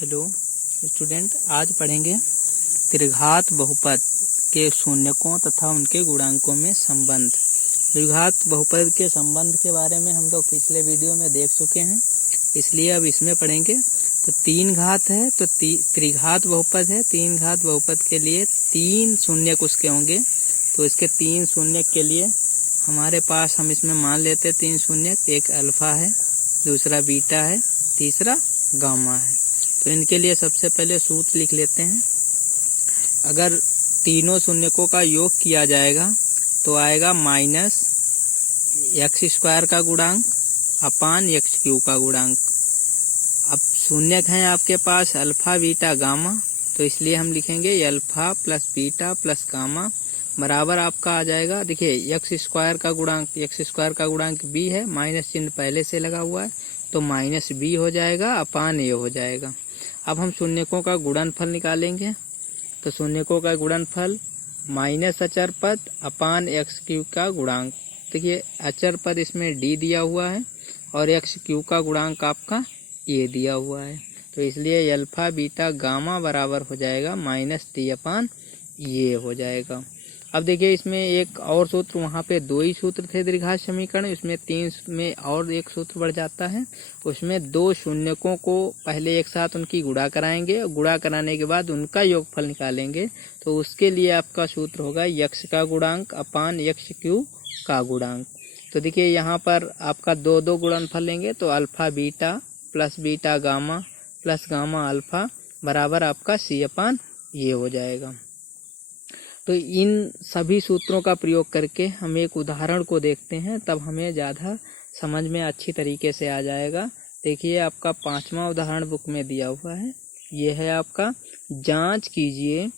Hello student, आज पढ़ेंगे त्रिघात बहुपद के शून्यकों तथा उनके गुणांकों में संबंध। द्विघात बहुपद के संबंध के बारे में हम लोग पिछले वीडियो में देख चुके हैं, इसलिए अब इसमें पढ़ेंगे। तो तीन घात है तो त्रिघात बहुपद है। तीन घात बहुपद के लिए तीन शून्यक उसके होंगे, तो इसके तीन शून्यक के लिए हमारे पास हम इसमें मान लेते हैं तीन शून्यक। एक अल्फा है, दूसरा बीटा है, तीसरा गामा है। तो इनके लिए सबसे पहले सूत्र लिख लेते हैं। अगर तीनों शून्यकों का योग किया जाएगा तो आएगा माइनस एक्स स्क्वायर का गुणांक अपान एक्स क्यू का गुणांक। अब शून्यक हैं आपके पास अल्फा बीटा गामा, तो इसलिए हम लिखेंगे alpha plus beta plus gamma बराबर आपका आ जाएगा। देखिए एक्स स्क्वायर का गुणांक बी है, माइनस चिन्ह पहले से लगा हुआ है तो माइनस बी हो जाएगा अपान ए हो जाएगा। अब हम शून्यकों का गुणनफल निकालेंगे, तो शून्यकों का गुणनफल माइनस अचर पद अपान एक्स क्यू का गुणांक। देखिए अचर पद इसमें डी दिया हुआ है और एक्स क्यू का गुणांक आपका ए दिया हुआ है, तो इसलिए अल्फा बीटा गामा बराबर हो जाएगा माइनस टी अपान ये हो जाएगा। अब देखिए इसमें एक और सूत्र, वहाँ पे दो ही सूत्र थे द्विघात समीकरण, इसमें तीन में और एक सूत्र बढ़ जाता है। उसमें दो शून्यकों को पहले एक साथ उनकी गुणा कराएंगे, गुणा कराने के बाद उनका योगफल निकालेंगे। तो उसके लिए आपका सूत्र होगा यक्स का गुणांक अपान यक्स क्यू का गुणांक। तो देखिए यहाँ पर आपका दो दो गुणनफल लेंगे तो alpha beta plus beta gamma plus gamma alpha बराबर आपका सी अपान ये हो जाएगा। तो इन सभी सूत्रों का प्रयोग करके हम एक उदाहरण को देखते हैं, तब हमें ज़्यादा समझ में अच्छी तरीके से आ जाएगा। देखिए आपका 5वां उदाहरण बुक में दिया हुआ है, ये है आपका जांच कीजिए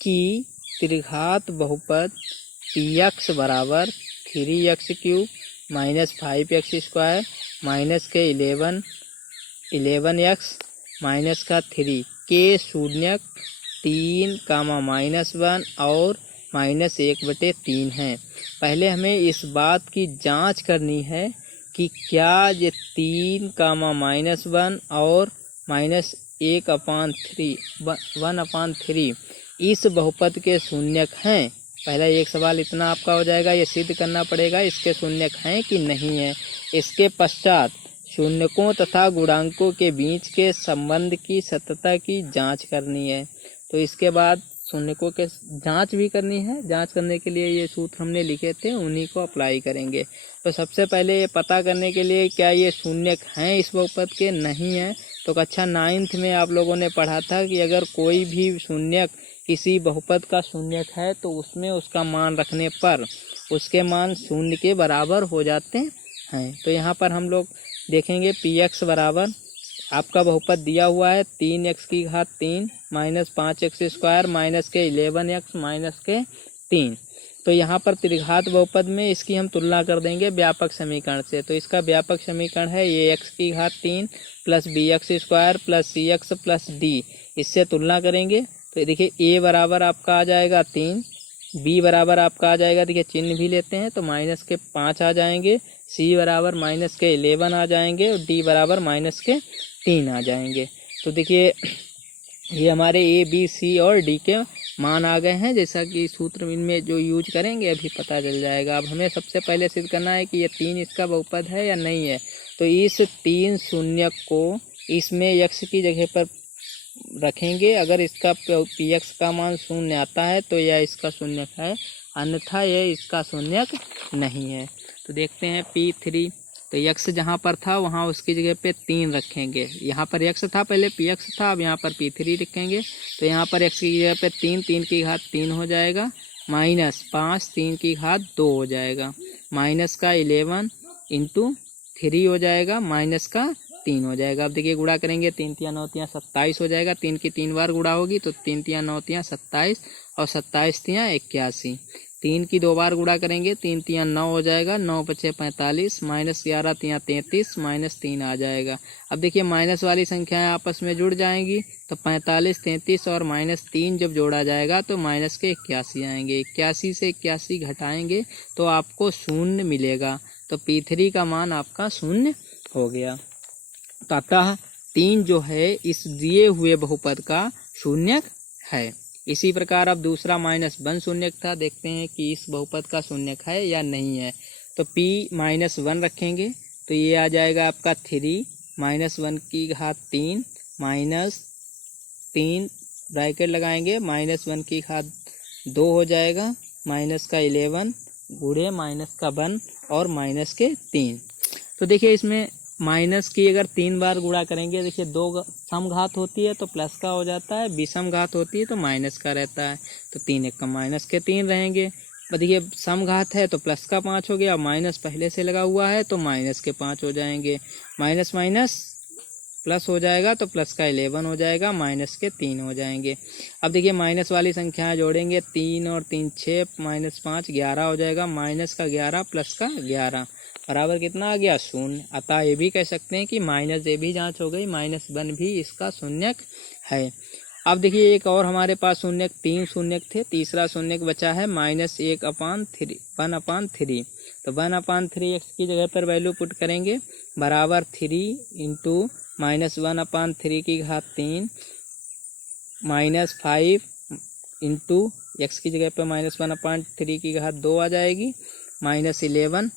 कि त्रिघात बहुपद px बराबर 3x cube minus 5x square minus के 11x माइनस का 3 के शून्यक 3 कामा -1 और -1/3 है। पहले हमें इस बात की जांच करनी है कि क्या ये 3 कामा -1 और -1/3 इस बहुपद के शून्यक हैं। पहला एक सवाल इतना आपका हो जाएगा, ये सिद्ध करना पड़ेगा इसके शून्यक हैं कि नहीं है। इसके पश्चात शून्यकों तथा गुणांकों के बीच के संबंध की सत्यता की जांच करनी है। तो इसके बाद शून्यकों के जांच भी करनी है। जांच करने के लिए ये सूत्र हमने लिखे थे, उन्हीं को अप्लाई करेंगे। तो सबसे पहले ये पता करने के लिए क्या ये शून्यक हैं इस बहुपद के, नहीं है। तो कक्षा 9th में आप लोगों ने पढ़ा था कि अगर कोई भी शून्यक किसी बहुपद का शून्यक है तो उसमें उसका मान रखने पर उसके मान शून्य के बराबर हो जाते हैं। तो यहाँ पर हम लोग देखेंगे px बराबर आपका बहुपद दिया हुआ है 3x की घात 3 माइनस 5x स्क्वायर माइनस के 11x माइनस के 3। तो यहाँ पर त्रिघात बहुपद में इसकी हम तुलना कर देंगे व्यापक समीकरण से। तो इसका व्यापक समीकरण है ये x की घात 3 plus bx square plus cx plus d, इससे तुलना करेंगे। तो देखिए a बराबर आपका आ जाएगा 3, b बराबर आपका आ जाएगा, देखिए चिन्ह भी लेते हैं तो माइनस के 5 आ जाएंगे, c बराबर माइनस के 11 आ जाएंगे और d बराबर माइनस के 3 आ जाएंगे। तो देखिए ये हमारे ए बी सी और डी के मान आ गए हैं, जैसा कि सूत्र इनमें जो यूज करेंगे अभी पता चल जाएगा। अब हमें सबसे पहले सिद्ध करना है कि ये 3 इसका बहुपद है या नहीं है। तो इस 3 शून्यक को इसमें x की जगह पर रखेंगे। अगर इसका px का मान शून्य आता है तो यह इसका शून्यक है, अन्यथा यह इसका शून्यक नहीं है। तो देखते हैं p3, तो x जहाँ पर था वहाँ उसकी जगह पे 3 रखेंगे। यहाँ पर x था पहले px था, अब यहाँ पर p3 रखेंगे। तो यहाँ पर x की जगह पे 3 की घात 3 हो जाएगा, माइनस 5 3 की घात 2 हो जाएगा, माइनस का 11 इंटू 3 हो जाएगा, माइनस का 3 हो जाएगा। अब देखिए गुणा करेंगे 3 3 9 3 27 हो जाएगा। 3 की 3 बार गुणा होगी तो 3 3 9 3 27 और 27 3 81। 3 की 2 बार गुणा करेंगे 3 3 9 हो जाएगा, 9 5 45 माइनस 11 3 33 माइनस 3 आ जाएगा। अब देखिए माइनस वाली संख्याएं आपस में जुड़ जाएंगी तो 45 33 और माइनस 3 जब जोड़ा जाएगा तो माइनस के 81 आएंगे। 81 से 81 घटाएंगे तो आपको शून्य मिलेगा। तो P3 का मान आपका शून्य हो गया। अतः 3 जो है इस दिए हुए बहुपद का शून्यक है। इसी प्रकार अब दूसरा -1 शून्यक था, देखते हैं कि इस बहुपद का शून्यक है या नहीं है। तो p -1 रखेंगे तो ये आ जाएगा आपका 3 -1 की घात 3 -3 ब्रैकेट लगाएंगे, -1 की घात 2 हो जाएगा, माइनस का 11 गुणे माइनस का 1 और माइनस के 3। तो देखिए इसमें माइनस की अगर 3 बार गुणा करेंगे, देखिए 2 समघात होती है तो प्लस का हो जाता है, विषम घात होती है तो माइनस का रहता है। तो 3 एक का माइनस के 3 रहेंगे। देखिए समघात है तो प्लस का 5 हो गया, माइनस पहले से लगा हुआ है तो माइनस के 5 हो जाएंगे, माइनस माइनस प्लस हो जाएगा तो प्लस का 11 हो जाएगा, माइनस के 3 हो जाएंगे। अब देखिए माइनस वाली संख्याएं जोड़ेंगे, 3 और 3 6, -5 11 हो जाएगा, माइनस का 11 प्लस का 11 बराबर कितना आ गया 0। अतः ये भी कह सकते हैं कि माइनस ये भी जांच हो गई, -1 भी इसका शून्यक है। अब देखिए एक और हमारे पास शून्यक 3 शून्यक थे, तीसरा शून्यक बचा है -1/3 1/3। तो 1/3 x की जगह पर वैल्यू पुट करेंगे बराबर 3 इंटू -1/3 की घात 3 -5 इंटू x की जगह पर -1/3 की घात 2 आ जाएगी, -11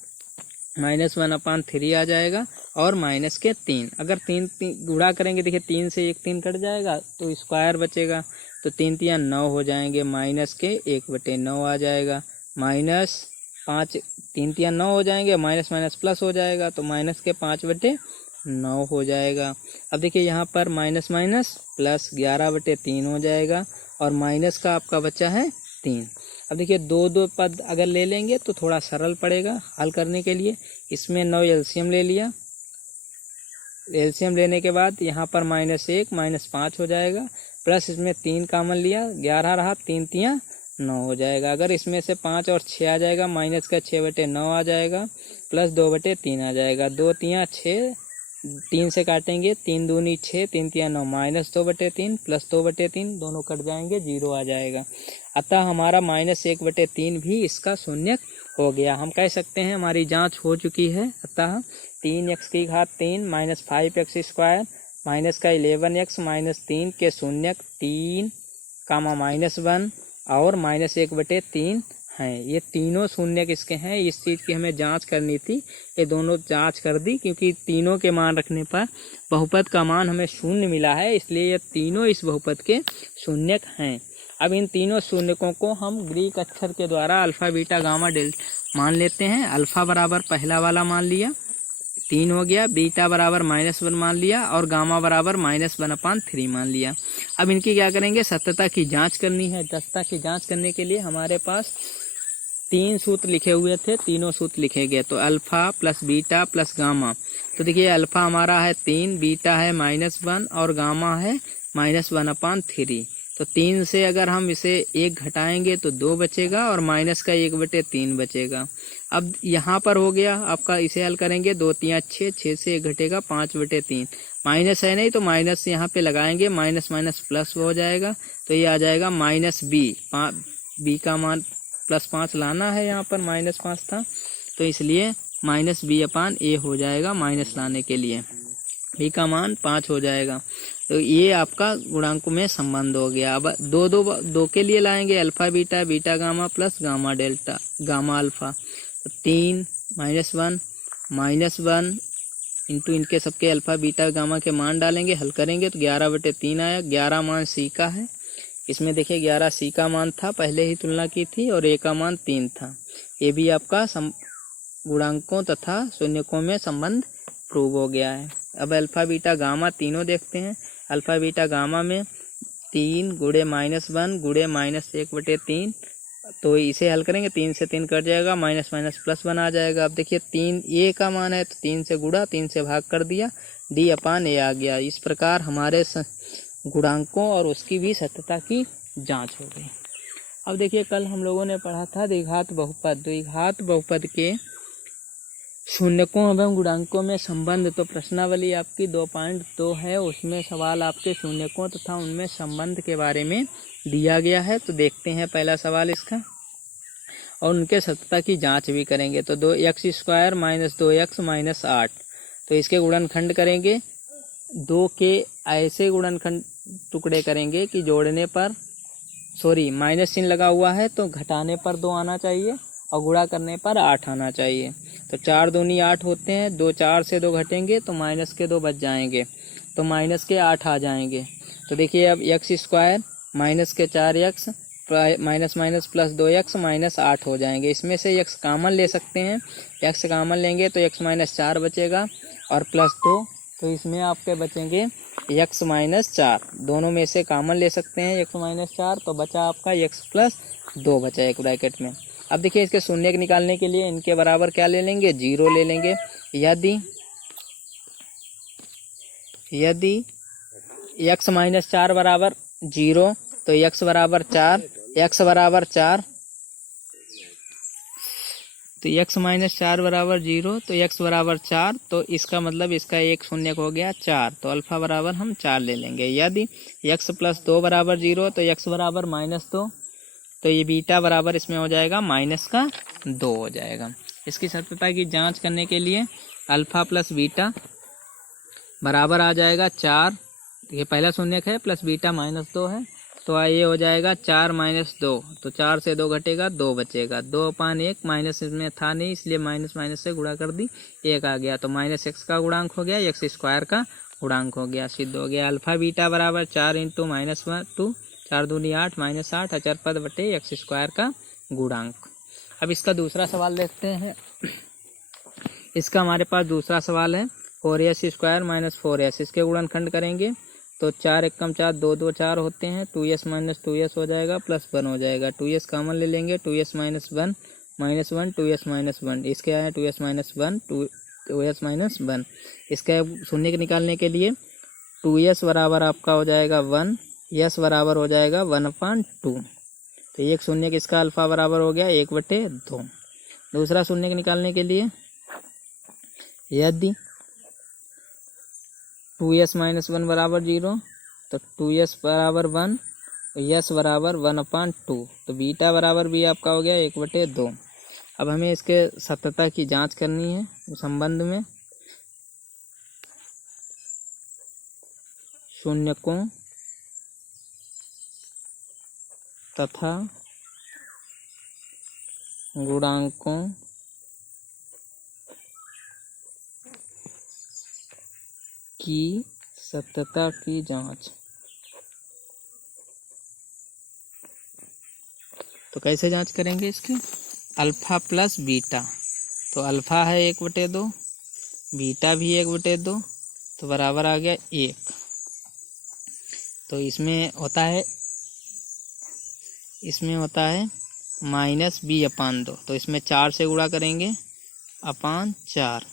-1/3 आ जाएगा और माइनस के 3। अगर 3 गुणा करेंगे, देखिए 3 से 1 3 कट जाएगा तो स्क्वायर बचेगा, तो 3 3 9 हो जाएंगे, माइनस के 1/9 आ जाएगा, -5 3 3 9 हो जाएंगे, माइनस माइनस प्लस हो जाएगा तो माइनस के 5/9 हो जाएगा। अब देखिए यहाँ पर माइनस माइनस प्लस 11/3 हो जाएगा और माइनस का आपका बचा है 3। अब देखिए 2 पद अगर ले लेंगे तो थोड़ा सरल पड़ेगा हल करने के लिए। इसमें 9 एलसीएम ले लिया, एलसीएम लेने के बाद यहाँ पर -1 -5 हो जाएगा, प्लस इसमें 3 कॉमन लिया, 11 रहा, 3 3 9 हो जाएगा। अगर इसमें से 5 और 6 आ जाएगा, माइनस का 6/9 आ जाएगा, प्लस 2/3 आ जाएगा, 2 3 6 3 से काटेंगे, 3 दूनी 6 3 3 9 -2/3 प्लस 2/3 दोनों कट जाएंगे, 0 आ जाएगा। अतः हमारा -1/3 भी इसका शून्यक हो गया। हम कह सकते हैं हमारी जांच हो चुकी है। अतः 3x की घात 3 -5x² माइनस का 11x -3 के शून्यक 3, -1 और -1/3 हैं। ये तीनों शून्यक इसके हैं। इस चीज़ की हमें जांच करनी थी, ये दोनों जांच कर दी, क्योंकि तीनों के मान रखने पर बहुपद का मान हमें 0 मिला है, इसलिए ये तीनों इस बहुपद के शून्यक हैं। अब इन तीनों शून्यकों को हम ग्रीक अक्षर के द्वारा अल्फा बीटा गामा डेल्टा मान लेते हैं। अल्फा बराबर पहला वाला मान लिया 3 हो गया, बीटा बराबर -1 मान लिया और गामा बराबर -1/3 मान लिया। अब इनकी क्या करेंगे, सत्यता की जांच करनी है। सत्यता की जांच करने के लिए हमारे पास 3 सूत्र लिखे हुए थे, तीनों सूत्र लिखे गए। तो alpha plus beta plus gamma, तो देखिए अल्फा हमारा है 3, बीटा है -1 और गामा है -1/3। तो 3 से अगर हम इसे 1 घटाएंगे तो 2 बचेगा और माइनस का 1/3 बचेगा। अब यहाँ पर हो गया आपका, इसे हल करेंगे, 2 3 6, 6 से 1 घटेगा 5/3, माइनस है नहीं तो माइनस यहाँ पे लगाएंगे, माइनस माइनस प्लस हो जाएगा, तो ये आ जाएगा -b। बी का मान +5 लाना है, यहाँ पर -5 था तो इसलिए -b/a हो जाएगा, माइनस लाने के लिए b का मान 5 हो जाएगा। तो ये आपका गुणांकों में संबंध हो गया। अब दो के लिए लाएंगे, alpha beta beta gamma plus gamma delta gamma alpha. तो 3 -1 इंटू इनके सबके अल्फा बीटा गामा के मान डालेंगे, हल करेंगे तो 11/3 आया। 11 मान सी का है, इसमें देखिए 11 सी का मान था, पहले ही तुलना की थी, और ए का मान 3 था। ये भी आपका गुणांकों तथा शून्यकों में संबंध प्रूव हो गया है। अब अल्फा बीटा गामा तीनों देखते हैं। अल्फा बीटा गामा में 3 गुणे -1 गुणे -1/3, तो इसे हल करेंगे, 3 से 3 कट जाएगा, माइनस माइनस प्लस 1 आ जाएगा। अब देखिए 3 ए का मान है तो 3 से गुणा, 3 से भाग कर दिया, d/a आ गया। इस प्रकार हमारे गुणांकों और उसकी भी सत्यता की जांच हो गई। अब देखिए कल हम लोगों ने पढ़ा था द्विघात बहुपद। द्विघात बहुपद के शून्यकों एवं गुणांकों में संबंध, तो प्रश्नावली आपकी 2.2 है, उसमें सवाल आपके शून्यकों तथा उनमें संबंध के बारे में दिया गया है। तो देखते हैं पहला सवाल इसका, और उनके सत्यता की जांच भी करेंगे। तो 2x² -2x -8, तो इसके गुणनखंड करेंगे, दो के ऐसे गुणनखंड टुकड़े करेंगे कि जोड़ने पर माइनस चिन्ह लगा हुआ है तो घटाने पर 2 आना चाहिए और गुणा करने पर 8 आना चाहिए। तो 4 दूनी 8 होते हैं, 2 4 से 2 घटेंगे तो माइनस के 2 बच जाएंगे, तो माइनस के 8 आ जाएंगे। तो देखिए अब एक्स स्क्वायर माइनस के 4x minus minus plus 2x minus 8 हो जाएंगे। इसमें से x कॉमन ले सकते हैं, x कॉमन लेंगे तो x माइनस 4 बचेगा और प्लस 2, तो इसमें आपके बचेंगे x माइनस 4। दोनों में से कॉमन ले सकते हैं x माइनस 4, तो बचा आपका x प्लस 2 बचा एक ब्रैकेट में। अब देखिए इसके शून्य निकालने के लिए इनके बराबर क्या ले लेंगे, 0 ले लेंगे। यदि x माइनस 4 बराबर 0 तो x बराबर 4, x बराबर 4, तो x माइनस 4 बराबर 0 तो x बराबर 4, तो इसका मतलब इसका एक शून्य हो गया 4, तो अल्फा बराबर हम 4 ले लेंगे। यदि x प्लस 2 बराबर 0 तो x बराबर -2, तो ये बीटा बराबर इसमें हो जाएगा -2 हो जाएगा। इसकी सत्यता की जांच करने के लिए अल्फा प्लस बीटा बराबर आ जाएगा 4, ये पहला शून्य है, प्लस बीटा -2 है, तो ये हो जाएगा 4 - 2, तो 4 से 2 घटेगा 2 बचेगा, 2/1 माइनस इसमें था नहीं इसलिए माइनस माइनस से गुणा कर दी, 1 आ गया, तो -x का गुणांक हो गया, x स्क्वायर का गुणांक हो गया, सिद्ध हो गया। अल्फा बीटा बराबर 4 × -2, 4 दूनी 8 -8 अचर पद बटे x स्क्वायर का गुणांक। अब इसका दूसरा सवाल देखते हैं। इसका हमारे पास दूसरा सवाल है 4s स्क्वायर - 4s, इसके गुणनखंड करेंगे तो 4 एकम 4, 2 2 4 होते हैं, 2s - 2s हो जाएगा प्लस 1 हो जाएगा, 2s कॉमन ले लेंगे, 2s - 1 -1 2s - 1, इसके आए 2s - 1 2s - 1। इसके शून्य के निकालने के लिए 2s बराबर आपका हो जाएगा 1, s बराबर हो जाएगा 1/2, तो एक शून्य किसका अल्फा बराबर हो गया 1/2। दूसरा शून्य के निकालने के लिए यदि 2s - 1 बराबर 0 तो 2s बराबर 1, s बराबर 1/2, तो बीटा बराबर भी आपका हो गया 1/2। अब हमें इसके सत्यता की जांच करनी है संबंध में। शून्यकों तथा गुणांकों की सत्यता की जांच। तो कैसे जांच करेंगे इसकी, अल्फा प्लस बीटा, तो अल्फा है 1/2, बीटा भी 1/2, तो बराबर आ गया 1। तो इसमें होता है -b/2, तो इसमें 4 से गुणा करेंगे /4,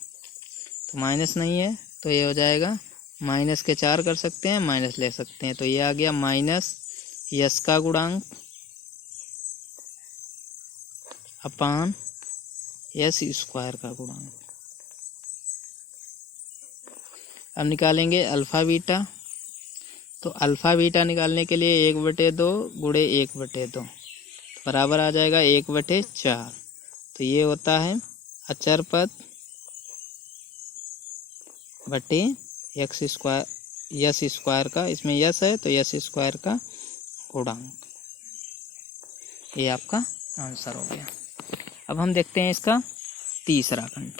तो माइनस नहीं है तो ये हो जाएगा माइनस के 4 कर सकते हैं, माइनस ले सकते हैं, तो ये आ गया माइनस यस का गुणांक अपान यस स्क्वायर का गुणांक। अब निकालेंगे अल्फा बीटा, तो अल्फा बीटा निकालने के लिए 1/2 गुणे 1/2 बराबर आ जाएगा 1/4, तो ये होता है अचर पद बटे एक्स स्क्वायर यस स्क्वायर का, इसमें यस है तो यस स्क्वायर का गुणांक। ये आपका आंसर हो गया। अब हम देखते हैं इसका तीसरा खंड।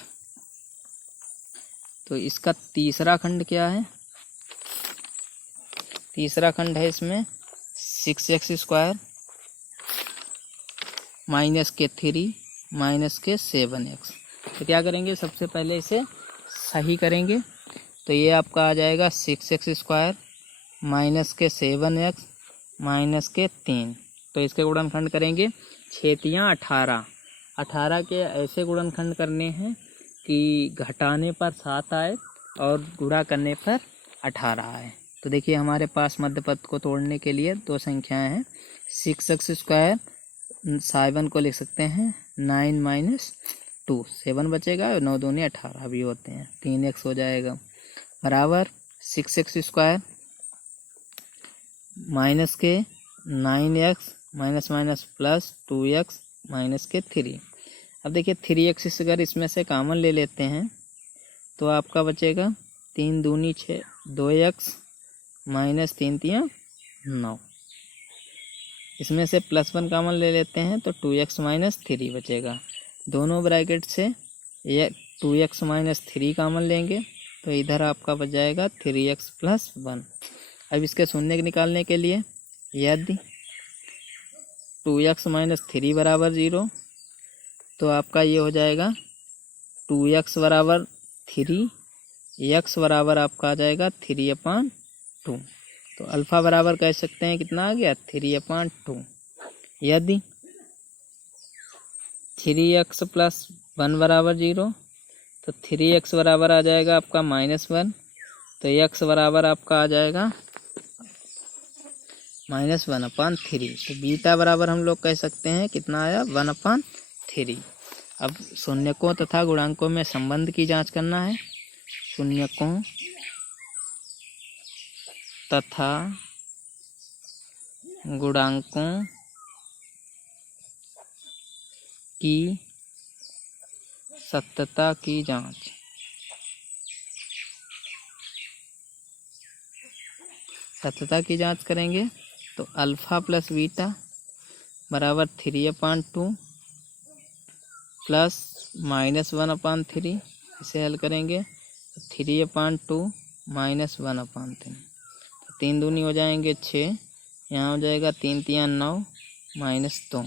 तो इसका तीसरा खंड क्या है, तीसरा खंड है इसमें 6x स्क्वायर -3 -7x। तो क्या करेंगे, सबसे पहले इसे सही करेंगे, तो ये आपका आ जाएगा 6x स्क्वायर -7x -3। तो इसके गुणनखंड करेंगे 6 × 18, 18 के ऐसे गुणनखंड करने हैं कि घटाने पर 7 आए और गुणा करने पर 18 आए। तो देखिए हमारे पास मध्य पद को तोड़ने के लिए 2 संख्याएं हैं, 6x स्क्वायर 7 को लिख सकते हैं 9 - 2, 7 बचेगा और 9 दूनी 18 भी होते हैं, 3x हो जाएगा बराबर 6x square -9x plus 2x -3। अब देखिए 3x अगर इसमें से कॉमन ले लेते हैं तो आपका बचेगा 3 दूनी 6 2x माइनस 3 तियाँ 9। इसमें से +1 कॉमन ले लेते हैं तो 2x माइनस 3 बचेगा। दोनों ब्रैकेट से ये 2x माइनस 3 कॉमन लेंगे तो इधर आपका बच जाएगा 3x प्लस 1। अब इसके शून्य निकालने के लिए यदि 2x माइनस 3 बराबर 0 तो आपका ये हो जाएगा 2x बराबर 3, x बराबर आपका आ जाएगा 3/2। तो अल्फ़ा बराबर कह सकते हैं कितना आ गया 3/2। यदि 3x प्लस 1 बराबर 0 तो 3x बराबर आ जाएगा आपका -1। तो x बराबर आपका आ जाएगा -1/3। तो बीटा बराबर हम लोग कह सकते हैं कितना आया 1/3। अब शून्यकों तथा गुणांकों में संबंध की जांच करना है। शून्यकों तथा गुणांकों की सत्यता की जांच। सत्यता की जांच करेंगे तो अल्फ़ा प्लस बीटा बराबर 3/2 प्लस -1/3। इसे हल करेंगे तो 3/2 माइनस 1/3। तो 3 दूनी हो जाएंगे 6, यहाँ हो जाएगा 3 तियाँ 9 माइनस 2,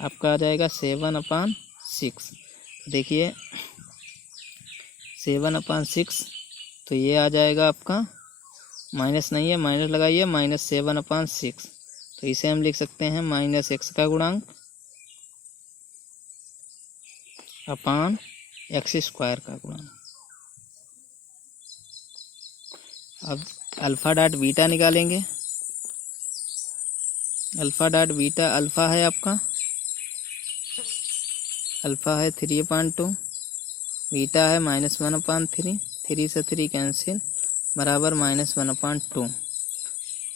आपका आ जाएगा 7/6। देखिए 7/6 तो ये आ जाएगा आपका, माइनस नहीं है माइनस लगाइए, -7/6। तो इसे हम लिख सकते हैं -x का गुणांक अपान x² का गुणांक। अब अल्फ़ा डॉट बीटा निकालेंगे। अल्फ़ा डॉट बीटा, अल्फ़ा है आपका, अल्फ़ा है 3/2, बीटा है -1/3, 3 से 3 कैंसिल बराबर -1/2।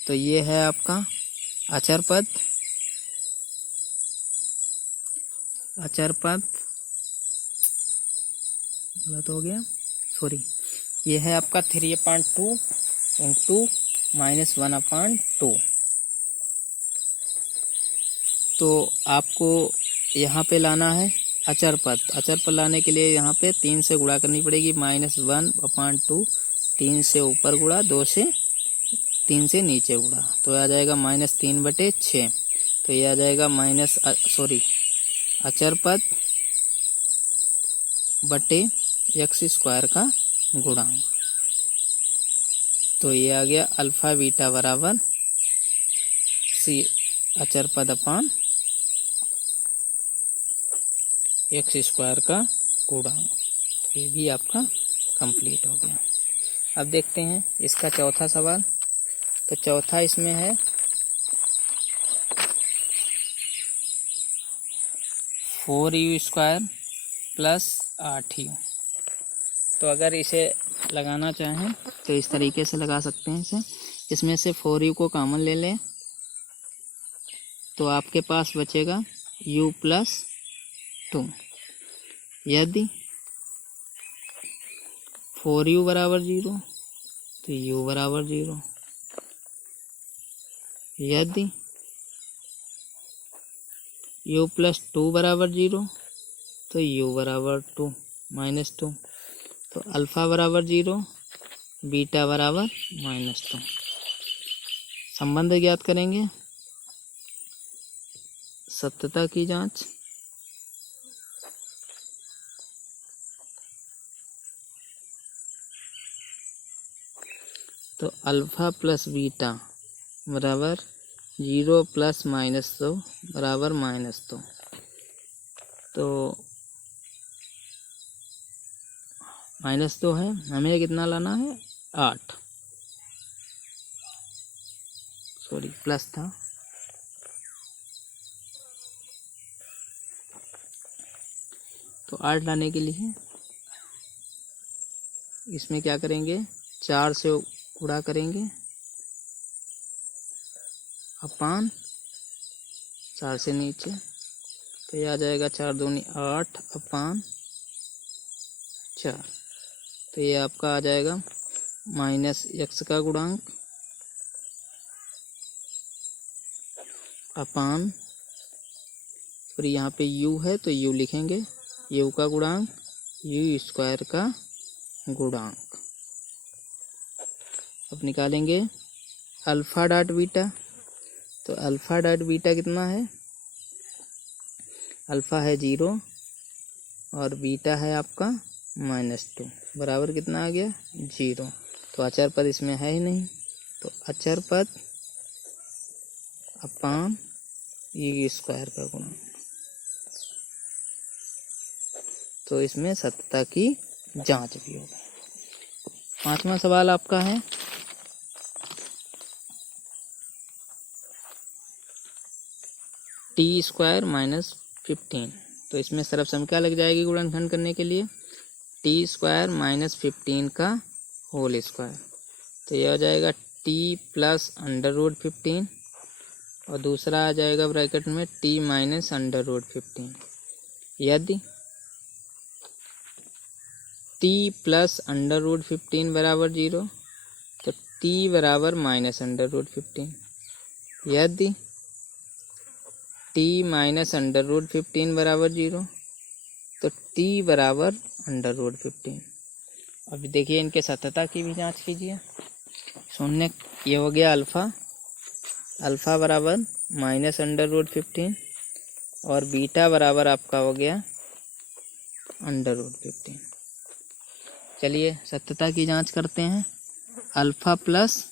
तो ये है आपका अचर पद। अचर पद गलत हो गया, सॉरी। ये है आपका 3/2 इंटू -1/2। तो आपको यहाँ पे लाना है अचर पद। अचर पद लाने के लिए यहाँ पे 3 से गुणा करनी पड़ेगी। -1/2, 3 से ऊपर गुणा, 2 से 3 से नीचे गुणा, तो आ जाएगा -3/6। तो ये आ जाएगा अचर पद बटे x² का गुणांक। तो ये आ गया अल्फ़ा बीटा बराबर c अचर पद अपान x² का गुणांक। तो ये भी आपका कंप्लीट हो गया। अब देखते हैं इसका चौथा सवाल। तो चौथा इसमें है 4u² प्लस 8u। तो अगर इसे लगाना चाहें तो इस तरीके से लगा सकते हैं इसे। इसमें से 4u को कॉमन ले लें तो आपके पास बचेगा u प्लस 2। यदि 4u बराबर 0 तो u बराबर 0। यदि u प्लस 2 बराबर 0 तो u बराबर 2 -2। तो अल्फ़ा बराबर 0, बीटा बराबर -2। संबंध ज्ञात करेंगे। सत्यता की जांच। तो अल्फ़ा प्लस बीटा बराबर 0 प्लस -2 बराबर -2। तो -2 है, हमें कितना लाना है 8, सॉरी प्लस था। तो 8 लाने के लिए इसमें क्या करेंगे, 4 से गुणा करेंगे अपान 4 से नीचे, तो ये आ जाएगा 4 दूनी 8 अपान 4। तो ये आपका आ जाएगा माइनस x का गुणांक अपान, और यहाँ पे u है तो u लिखेंगे, u का गुणांक u स्क्वायर का गुणांक। अब निकालेंगे अल्फा डॉट बीटा। तो अल्फा डॉट बीटा कितना है, अल्फा है 0 और बीटा है आपका -2, बराबर कितना आ गया 0। तो अचर पद इसमें है ही नहीं, तो अचर पद अपान ई स्क्वायर का गुणांक। तो इसमें सत्यता की जांच भी होगी। 5वां सवाल आपका है टी स्क्वायर माइनस 15। तो इसमें सर्वसम क्या लग जाएगी गुणनखंड करने के लिए, टी स्क्वायर माइनस 15 का होल स्क्वायर। तो यह हो जाएगा टी प्लस अंडर रूट 15 और दूसरा आ जाएगा ब्रैकेट में टी माइनस अंडर रूट 15। यदि टी प्लस अंडर रूट 15 बराबर 0 तो टी बराबर माइनस अंडर रूट 15। यदि टी माइनस अंडर रूट 15 बराबर 0 तो टी बराबर अंडर रूट 15। अभी देखिए इनके सत्यता की भी जांच कीजिए। शून्य ये हो गया अल्फ़ा, अल्फ़ा बराबर माइनस अंडर रूट 15 और बीटा बराबर आपका हो गया अंडर रूट 15। चलिए सत्यता की जांच करते हैं। Alpha plus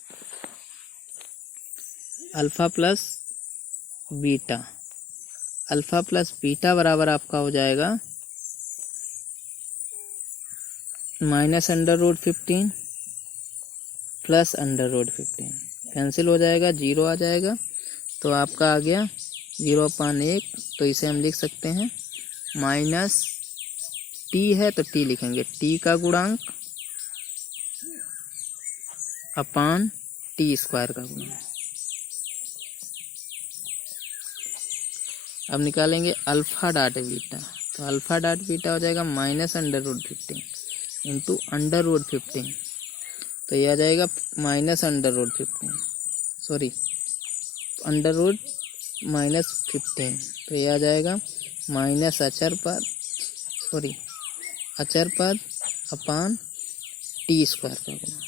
beta, alpha plus beta बराबर आपका हो जाएगा minus under root 15 plus under root 15, cancel हो जाएगा, 0 आ जाएगा। तो आपका आ गया 0/1। तो इसे हम लिख सकते हैं माइनस टी है तो टी लिखेंगे, टी का गुणांक अपान टी स्क्वायर का गुणांक। अब निकालेंगे अल्फ़ा डॉट बीटा। तो अल्फ़ा डॉट बीटा हो जाएगा minus under root 15 into under root 15। तो यह आ जाएगा minus under root 15, sorry under root minus 15। तो यह आ जाएगा माइनस अचर पद, सॉरी अचर पद अपान टी स्क्वायर का गुना।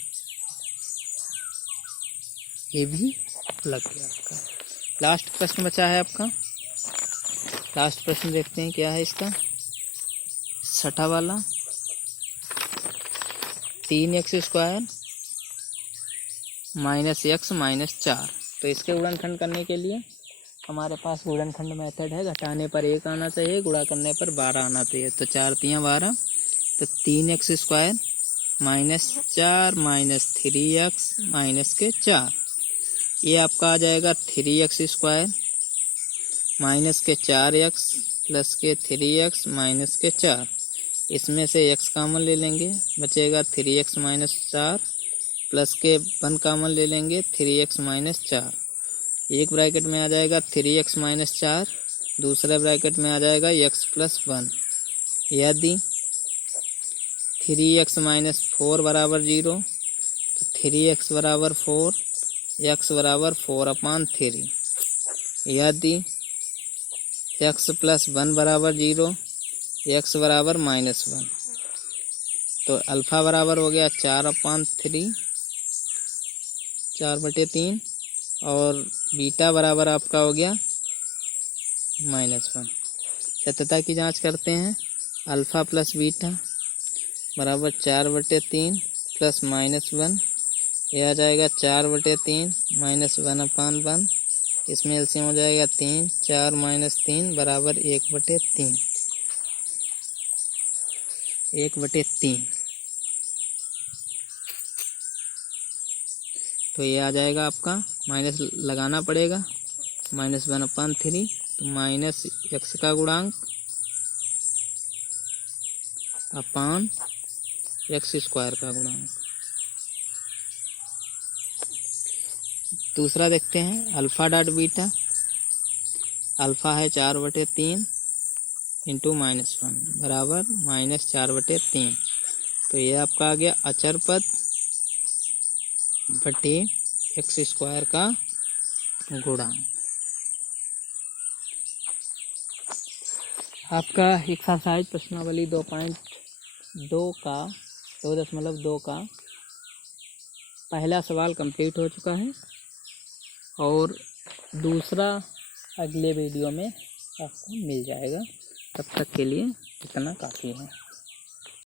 ये भी लग गया आपका। लास्ट प्रश्न बचा है आपका। लास्ट प्रश्न देखते हैं क्या है इसका, 6ठा वाला। 3x square minus x minus 4। तो इसके गुणनखंड करने के लिए हमारे पास गुणनखंड मेथड है, घटाने पर 1 आना चाहिए, गुणा करने पर 12 आना चाहिए। तो 4 तियाँ 12, तो 3x square minus 4 minus 3x minus के 4। ये आपका आ जाएगा 3x स्क्वायर माइनस के 4x प्लस के 3x माइनस के 4। इसमें से x कॉमन ले लेंगे, बचेगा 3x माइनस 4 प्लस के 1 कॉमन ले लेंगे 3x माइनस 4। एक ब्रैकेट में आ जाएगा 3x माइनस 4, दूसरे ब्रैकेट में आ जाएगा x प्लस 1। यदि 3x माइनस 4 बराबर 0 तो 3x बराबर 4, x बराबर 4/3। यदि x प्लस 1 बराबर 0, x बराबर -1। तो अल्फ़ा बराबर हो गया 4/3, 4/3 और बीटा बराबर आपका हो गया -1। सत्यता की जांच करते हैं। अल्फ़ा प्लस बीटा बराबर 4/3 प्लस -1। यह आ जाएगा 4/3 माइनस 1/1। इसमें एलसीएम हो जाएगा 3, 4 माइनस 3 बराबर 1/3, 1/3। तो ये आ जाएगा आपका, माइनस लगाना पड़ेगा, -1/3। तो माइनस x का गुणांक अपान x स्क्वायर का गुणांक। दूसरा देखते हैं अल्फ़ा डॉट बीटा। अल्फ़ा है 4/3 इंटू -1 बराबर -4/3। तो ये आपका आ गया अचर पद बटे एक्स स्क्वायर का गुणांक। आपका एक्सरसाइज प्रश्नावली 2.2 का पहला सवाल कंप्लीट हो चुका है और दूसरा अगले वीडियो में आपको मिल जाएगा। तब तक के लिए इतना काफ़ी है।